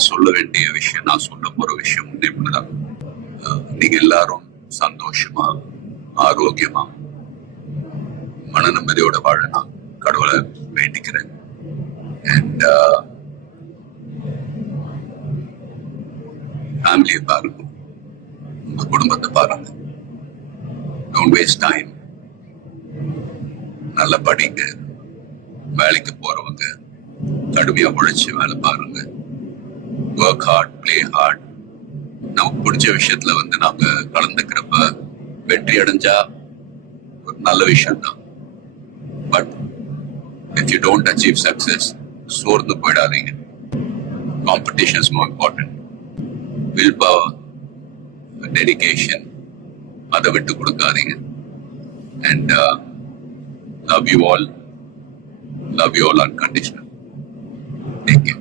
நான் சொல்ல வேண்டிய விஷயம், நான் சொல்ல போற விஷயம் ஒண்ணேதான். நீங்க எல்லாரும் சந்தோஷமா, ஆரோக்கியமா, மன நிம்மதியோட வாழ நான் கடவுளை வேண்டிக்கிறேன். அண்ட் ஃபேமிலியை பாருங்க, உங்க குடும்பத்தை பாருங்க. Don't waste time. நல்லா படிங்க. வேலைக்கு போறவங்க கடுமையா உழைச்சு வேலை பாருங்க. Work hard, play hard. நமக்கு பிடிச்ச விஷயத்துல நாம கலந்துக்கிறப்ப வெற்றி அடைஞ்சா ஒரு நல்ல விஷயம் தான். But if you don't achieve success, சோர்ந்து போயிடாதீங்க. Competition is more important. Will power, dedication, அதை விட்டு கொடுக்காதீங்க. And love you all unconditional. Take care.